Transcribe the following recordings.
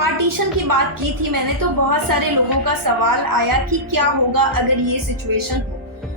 Partition की बात की थी मैंने, तो बहुत सारे लोगों का सवाल आया कि क्या होगा अगर ये सिचुएशन हो।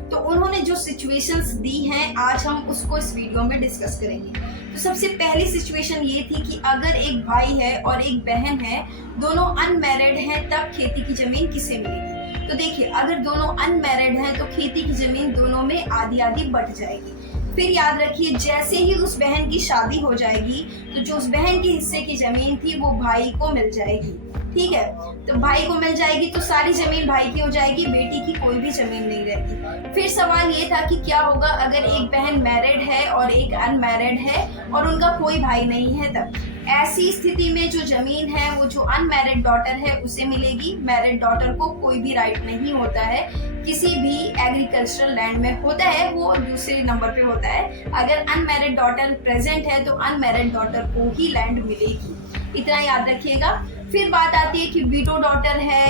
तो उन्होंने जो सिचुएशंस दी हैं आज हम उसको इस वीडियो में डिस्कस करेंगे। तो सबसे पहली सिचुएशन ये थी कि अगर एक भाई है और एक बहन है, दोनों अनमैरिड हैं, तब खेती की जमीन किसे मिलेगी। तो देखिए, अगर दोनों अनमैरिड हैं तो खेती की जमीन दोनों में आधी आधी बट जाएगी। फिर याद रखिए, जैसे ही उस बहन की शादी हो जाएगी तो जो उस बहन के हिस्से की जमीन थी वो भाई को मिल जाएगी। ठीक है, तो भाई को मिल जाएगी तो सारी जमीन भाई की हो जाएगी, बेटी की कोई भी जमीन नहीं रहती। फिर सवाल ये था कि क्या होगा अगर एक बहन मैरिड है और एक अनमैरिड है और उनका कोई भाई नहीं है। तब ऐसी स्थिति में जो जमीन है वो जो अनमैरिड डॉटर है उसे मिलेगी। मैरिड डॉटर को कोई भी राइट नहीं होता है किसी भी एग्रीकल्चरल लैंड में। होता है वो दूसरे नंबर पे होता है, अगर अनमैरिड डॉटर प्रेजेंट है तो अनमैरिड डॉटर को ही लैंड मिलेगी। इतना याद रखिएगा। फिर बात आती है कि विडो डॉटर है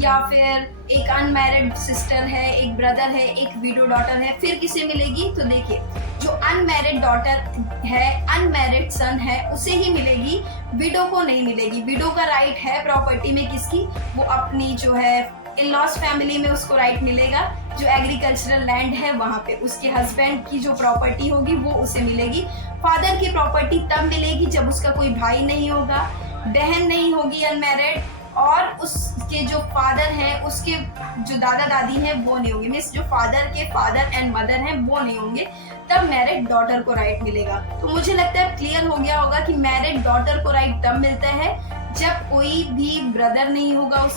या फिर एक अनमैरिड सिस्टर है, एक ब्रदर है, एक विडो डॉटर है, फिर किसे मिलेगी। तो देखिए, जो अनमैरिड डॉटर है, अनमैरिड सन है, उसे ही मिलेगी, विडो को नहीं मिलेगी। विडो का राइट है प्रॉपर्टी में किसकी, वो अपनी जो है इन लॉज फैमिली में उसको राइट मिलेगा। जो एग्रीकल्चरल लैंड है वहाँ पे उसके हस्बैंड की जो प्रॉपर्टी होगी वो उसे मिलेगी। फादर की प्रॉपर्टी तब मिलेगी जब उसका कोई भाई नहीं होगा, बहन नहीं होगी अनमैरिड, और उसके जो फादर हैं उसके जो दादा दादी हैं वो नहीं होंगे, मीन्स जो फादर के फादर एंड मदर हैं वो नहीं होंगे, तब मैरिड डॉटर को राइट मिलेगा। तो मुझे लगता है क्लियर हो गया होगा कि मैरिड डॉटर को राइट तब मिलता है जब कोई भी ब्रदर नहीं होगा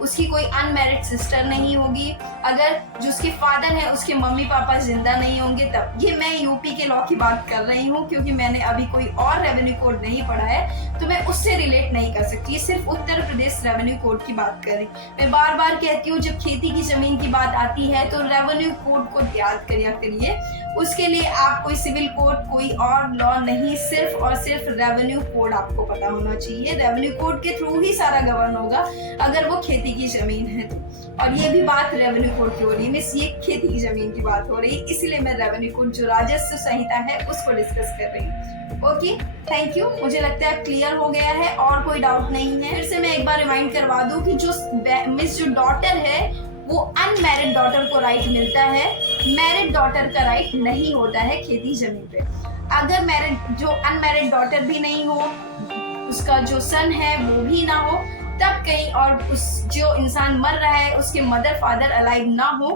उसकी कोई अनमैरिड सिस्टर नहीं होगी, अगर जो उसके फादर है उसके मम्मी पापा जिंदा नहीं होंगे तब। ये मैं यूपी के लॉ की बात कर रही हूँ क्योंकि मैंने अभी कोई और रेवेन्यू कोड नहीं पढ़ा है तो मैं उससे रिलेट नहीं कर सकती। ये सिर्फ उत्तर प्रदेश रेवेन्यू कोड की बात कर रही। मैं बार बार कहती हूँ, जब खेती की जमीन की बात आती है तो रेवेन्यू कोड को याद करिए। उसके लिए आप कोई सिविल कोड कोई और लॉ नहीं, सिर्फ और सिर्फ रेवेन्यू कोड आपको पता होना चाहिए। रेवेन्यू कोड के थ्रू ही सारा गवर्न होगा अगर वो खेती की जमीन है तो। और ये भी बात रेवेन्यू कोड की हो रही है, मिस ये खेती की जमीन की बात हो रही है, इसलिए मैं रेवेन्यू कोड जो राजस्व संहिता है उसको डिस्कस कर रही हूँ। Okay, thank you. मुझे लगता है क्लियर हो गया है और कोई डाउट नहीं है। फिर से मैं एक बार रिमाइंड करवा दूं कि जो मिस जो डॉटर है वो अनमैरिड डॉटर को राइट मिलता है, मैरिड डॉटर का राइट नहीं होता है खेती जमीन पे। अगर मैरिड जो अनमैरिड डॉटर भी नहीं हो, उसका जो सन है वो भी ना हो, तब कहीं और उस जो इंसान मर रहा है उसके मदर फादर अलाइव ना हो,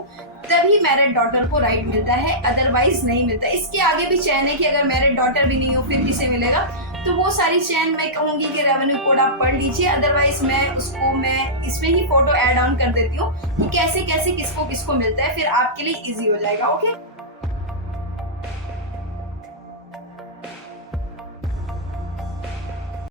तभी मैरिड डॉटर को राइट मिलता है, अदरवाइज नहीं मिलता। इसके आगे भी चैन है कि अगर मैरिड डॉटर भी नहीं हो फिर किसे मिलेगा, तो वो सारी चैन मैं कहूंगी कि रेवेन्यू कोड आप पढ़ लीजिए। अदरवाइज मैं इसमें ही फोटो ऐड ऑन कर देती हूँ कि कैसे कैसे किसको किसको मिलता है, फिर आपके लिए इजी हो जाएगा। ओके।